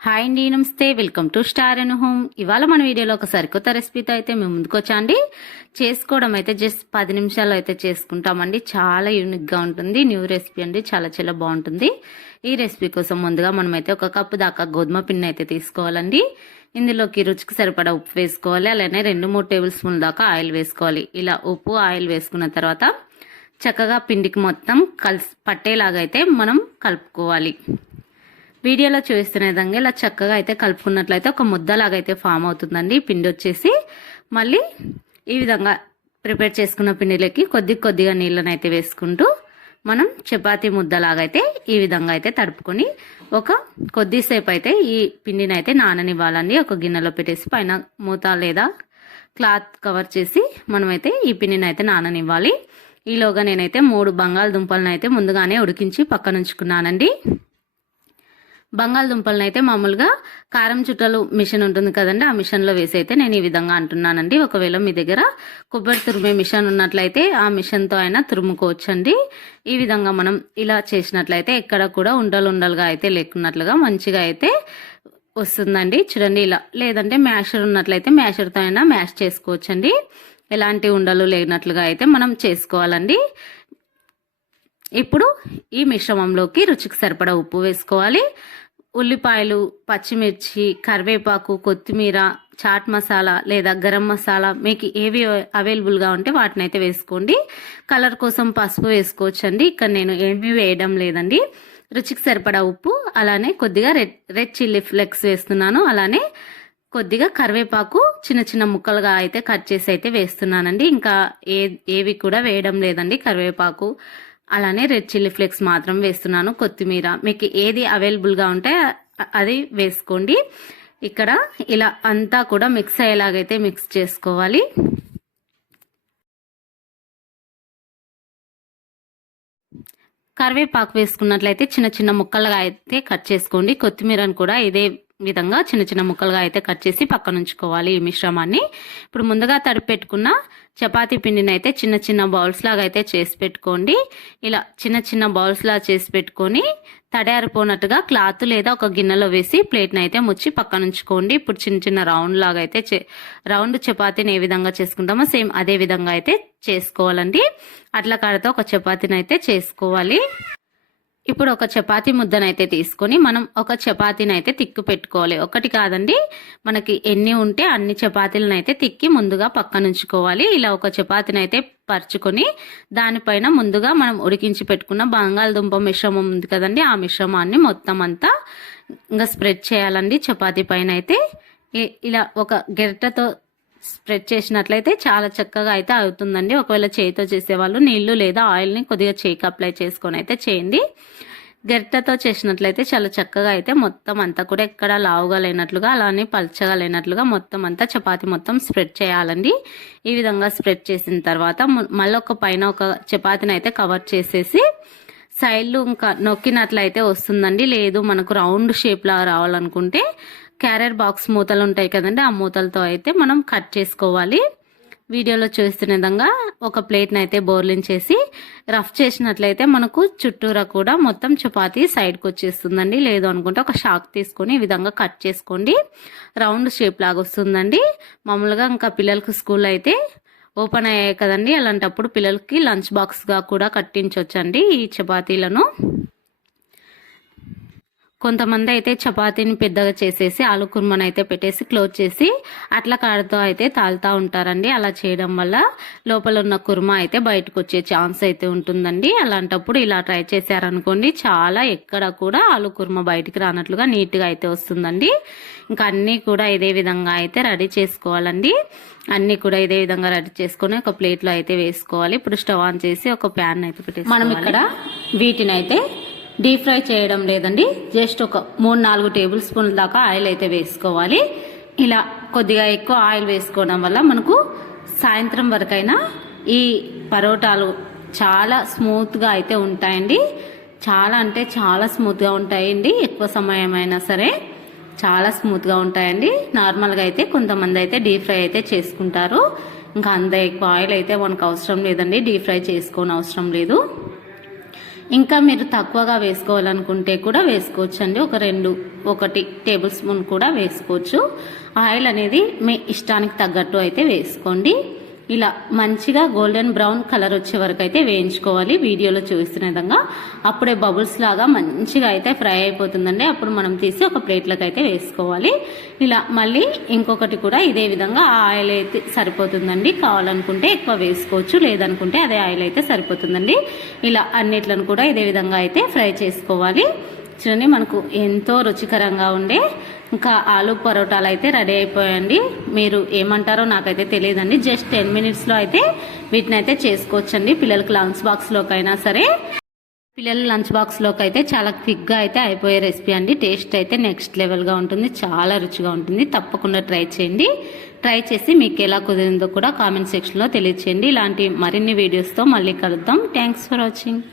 Hi అండి, నమస్తే. Welcome to star and home. ఇవాళ మన వీడియోలో ఒక సరికొత్త రెసిపీతో అయితే మేము ముందుకు వచ్చాండి. చేసుకోవడం అయితే జస్ట్ 10 నిమిషాల్లో అయితే చేసుకుంటామండి. చాలా యూనిక్గా ఉంటుంది. న్యూ రెసిపీ అండి, చాలా చాలా బాగుంటుంది. ఈ రెసిపీ కోసం ముందుగా మనమైతే ఒక కప్పు దాకా గోధుమ పిండి అయితే తీసుకోవాలండి. ఇందులోకి రుచికి సరిపడా ఉప్పు వేసుకోవాలి. అలానే 2-3 టేబుల్ స్పూన్ల దాకా ఆయిల్ వేసుకోవాలి. ఇలా ఉప్పు ఆయిల్ వేసుకున్న తర్వాత చక్కగా పిండికి మొత్తం పట్టేలాగా అయితే మనం కలుపుకోవాలి. వీడియోలో చూస్తున్న విధంగా ఇలా చక్కగా అయితే కలుపుకున్నట్లయితే ఒక ముద్దలాగా అయితే ఫామ్ అవుతుందండి. పిండి వచ్చేసి మళ్ళీ ఈ విధంగా ప్రిపేర్ చేసుకున్న పిండిలోకి కొద్దిగా నీళ్ళని అయితే వేసుకుంటూ మనం చపాతీ ముద్దలాగా అయితే ఈ విధంగా అయితే తడుపుకొని ఒక కొద్దిసేపు అయితే ఈ పిండిని అయితే నాననివ్వాలండి. ఒక గిన్నెలో పెట్టేసి పైన మూత లేదా క్లాత్ కవర్ చేసి మనమైతే ఈ పిండిని అయితే నాననివ్వాలి. ఈలోగా నేనైతే 3 బంగాళదుంపలను అయితే ముందుగానే ఉడికించి పక్కన ఉంచుకున్నానండి. బంగాళదుంపలను అయితే మామూలుగా కారం చుట్టలు మిషన్ ఉంటుంది కదండి, ఆ మిషన్లో వేసి అయితే నేను ఈ విధంగా అంటున్నానండి. ఒకవేళ మీ దగ్గర కొబ్బరి తురిమే మిషన్ ఉన్నట్లయితే ఆ మిషన్తో అయినా తురుముకోవచ్చండి. ఈ విధంగా మనం ఇలా చేసినట్లయితే ఎక్కడ కూడా ఉండలుగా అయితే లేకున్నట్లుగా మంచిగా అయితే వస్తుందండి. చూడండి ఇలా. లేదంటే మ్యాషర్ ఉన్నట్లయితే మ్యాషర్తో అయినా మ్యాష్ చేసుకోవచ్చండి. ఎలాంటి ఉండలు లేనట్లుగా అయితే మనం చేసుకోవాలండి. ఇప్పుడు ఈ మిశ్రమంలోకి రుచికి సరిపడా ఉప్పు వేసుకోవాలి. ఉల్లిపాయలు, పచ్చిమిర్చి, కరివేపాకు, కొత్తిమీర, చాట్ మసాలా లేదా గరం మసాలా మీకు ఏవి అవైలబుల్గా ఉంటే వాటిని అయితే వేసుకోండి. కలర్ కోసం పసుపు వేసుకోవచ్చండి. ఇక్కడ నేను ఏమీ వేయడం లేదండి. రుచికి సరిపడా ఉప్పు, అలానే కొద్దిగా రెడ్ చిల్లీ ఫ్లేక్స్ వేస్తున్నాను. అలానే కొద్దిగా కరివేపాకు చిన్న ముక్కలుగా అయితే కట్ చేసి అయితే వేస్తున్నానండి. ఇంకా ఏవి కూడా వేయడం లేదండి. కరివేపాకు అలానే రెడ్ చిల్లీ ఫ్లేక్స్ మాత్రం వేస్తున్నాను. కొత్తిమీర మీకు ఏది అవైలబుల్గా ఉంటే అది వేసుకోండి. ఇక్కడ ఇలా అంతా కూడా మిక్స్ అయ్యేలాగైతే మిక్స్ చేసుకోవాలి. కరివేపాకు వేసుకున్నట్లయితే చిన్న ముక్కలుగా అయితే కట్ చేసుకోండి. కొత్తిమీరను కూడా ఇదే విధంగా చిన్న ముక్కలుగా అయితే కట్ చేసి పక్కన ఉంచుకోవాలి ఈ మిశ్రమాన్ని. ఇప్పుడు ముందుగా తడిపి పెట్టుకున్న చపాతీ పిండిని అయితే చిన్న బౌల్స్ లాగా అయితే చేసి పెట్టుకోండి. ఇలా చిన్న బౌల్స్ లాగా చేసి పెట్టుకొని తడారిపోనట్టుగా క్లాత్ లేదా ఒక గిన్నెలో వేసి ప్లేట్ని అయితే ముచ్చి పక్కన ఉంచుకోండి. ఇప్పుడు చిన్న రౌండ్ లాగా అయితే రౌండ్ చపాతీని ఏ విధంగా చేసుకుంటామో సేమ్ అదే విధంగా అయితే చేసుకోవాలండి. అట్లా కాడతో ఒక చపాతీని అయితే చేసుకోవాలి. ఇప్పుడు ఒక చపాతీ ముద్దనైతే తీసుకొని మనం ఒక చపాతీని అయితే తిక్కు పెట్టుకోవాలి. ఒకటి కాదండి, మనకి ఎన్ని ఉంటే అన్ని చపాతీలను అయితే తిక్కి ముందుగా పక్కన ఉంచుకోవాలి. ఇలా ఒక చపాతీని అయితే పరుచుకొని దానిపైన ముందుగా మనం ఉడికించి పెట్టుకున్న బంగాళదుంప మిశ్రమం ఉంది కదండి, ఆ మిశ్రమాన్ని మొత్తం అంతా ఇంకా స్ప్రెడ్ చేయాలండి చపాతీ పైన అయితే. ఇలా ఒక గెరటతో స్ప్రెడ్ చేసినట్లయితే చాలా చక్కగా అయితే అవుతుందండి. ఒకవేళ చేయితో చేసేవాళ్ళు నీళ్లు లేదా ఆయిల్ని కొద్దిగా చేయికి అప్లై చేసుకొని అయితే చేయండి. గరిటెతో చేసినట్లయితే చాలా చక్కగా అయితే మొత్తం అంతా కూడా ఎక్కడ లావుగా లేనట్లుగా అలానే పల్చగా లేనట్లుగా మొత్తం అంతా చపాతీ మొత్తం స్ప్రెడ్ చేయాలండి. ఈ విధంగా స్ప్రెడ్ చేసిన తర్వాత మళ్ళీ ఒక పైన ఒక చపాతీని అయితే కవర్ చేసేసి సైడ్లు ఇంకా నొక్కినట్లయితే వస్తుందండి. లేదు మనకు రౌండ్ షేప్ లాగా రావాలనుకుంటే క్యారియర్ బాక్స్ మూతలు ఉంటాయి కదండి, ఆ మూతలతో అయితే మనం కట్ చేసుకోవాలి. వీడియోలో చూస్తున్న విధంగా ఒక ప్లేట్ని అయితే బోర్లించేసి రఫ్ చేసినట్లయితే మనకు చుట్టూరా కూడా మొత్తం చపాతీ సైడ్కి వచ్చేస్తుందండి. లేదు అనుకుంటే ఒక షాక్ తీసుకొని ఈ విధంగా కట్ చేసుకోండి. రౌండ్ షేప్ లాగా వస్తుందండి. మామూలుగా ఇంకా పిల్లలకు స్కూల్ అయితే ఓపెన్ అయ్యాయి కదండి, అలాంటప్పుడు పిల్లలకి లంచ్ బాక్స్గా కూడా కట్టించవచ్చండి ఈ చపాతీలను. కొంతమంది అయితే చపాతీని పెద్దగా చేసేసి ఆలు కుర్మను అయితే పెట్టేసి క్లోజ్ చేసి అట్లా కాడతో అయితే తాలుతూ ఉంటారండి. అలా చేయడం వల్ల లోపల ఉన్న కుర్మా అయితే బయటకు వచ్చే ఛాన్స్ అయితే ఉంటుందండి. అలాంటప్పుడు ఇలా ట్రై చేశారనుకోండి, చాలా ఎక్కడ కూడా ఆలు కుర్మా బయటికి రానట్లుగా నీట్గా అయితే వస్తుందండి. ఇంకా అన్నీ కూడా ఇదే విధంగా అయితే రెడీ చేసుకోవాలండి. అన్నీ కూడా ఇదే విధంగా రెడీ చేసుకొని ఒక ప్లేట్లో అయితే వేసుకోవాలి. ఇప్పుడు స్టవ్ ఆన్ చేసి ఒక ప్యాన్ అయితే పెట్టేసి మనం ఇక్కడ వీటిని అయితే డీప్ ఫ్రై చేయడం లేదండి, జస్ట్ ఒక 3-4 టేబుల్ స్పూన్ల దాకా ఆయిల్ అయితే వేసుకోవాలి. ఇలా కొద్దిగా ఎక్కువ ఆయిల్ వేసుకోవడం వల్ల మనకు సాయంత్రం వరకైనా ఈ పరోటాలు చాలా స్మూత్గా అయితే ఉంటాయండి. చాలా అంటే చాలా స్మూత్గా ఉంటాయండి. ఎక్కువ సమయం అయినా సరే చాలా స్మూత్గా ఉంటాయండి. నార్మల్గా అయితే కొంతమంది అయితే డీప్ ఫ్రై అయితే చేసుకుంటారు. ఇంకా అంత ఎక్కువ ఆయిల్ అయితే మనకు అవసరం లేదండి, డీప్ ఫ్రై చేసుకోని అవసరం లేదు. ఇంకా మీరు తక్కువగా వేసుకోవాలనుకుంటే కూడా వేసుకోవచ్చు అండి. 1 టేబుల్ స్పూన్ కూడా వేసుకోవచ్చు. ఆయిల్ అనేది మీ ఇష్టానికి తగ్గట్టు అయితే వేసుకోండి. ఇలా మంచిగా గోల్డెన్ బ్రౌన్ కలర్ వచ్చే వరకు అయితే వేయించుకోవాలి. వీడియోలో చూస్తున్న విధంగా అప్పుడే బబుల్స్ లాగా మంచిగా అయితే ఫ్రై అయిపోతుందండి. అప్పుడు మనం తీసి ఒక ప్లేట్లోకి అయితే వేసుకోవాలి. ఇలా మళ్ళీ ఇంకొకటి కూడా ఇదే విధంగా ఆయిల్ అయితే సరిపోతుందండి. కావాలనుకుంటే ఎక్కువ వేసుకోవచ్చు, లేదనుకుంటే అదే ఆయిల్ అయితే సరిపోతుందండి. ఇలా అన్నిట్లను కూడా ఇదే విధంగా అయితే ఫ్రై చేసుకోవాలి. చూడండి, మనకు ఎంతో రుచికరంగా ఉండే ఇంకా ఆలు పరోటాలు అయితే రెడీ అయిపోయాయండి. మీరు ఏమంటారో నాకైతే తెలియదండి. జస్ట్ 10 మినిట్స్లో అయితే వీటిని అయితే చేసుకోవచ్చండి. పిల్లలకి లంచ్ బాక్స్లోకైనా సరే, పిల్లల లంచ్ బాక్స్లోకి అయితే చాలా క్విక్గా అయితే అయిపోయే రెసిపీ అండి. టేస్ట్ అయితే నెక్స్ట్ లెవెల్గా ఉంటుంది, చాలా రుచిగా ఉంటుంది. తప్పకుండా ట్రై చేయండి. ట్రై చేసి మీకు ఎలా కుదిరిందో కూడా కామెంట్ సెక్షన్లో తెలియచేయండి. ఇలాంటి మరిన్ని వీడియోస్తో మళ్ళీ కలుద్దాం. Thanks for watching.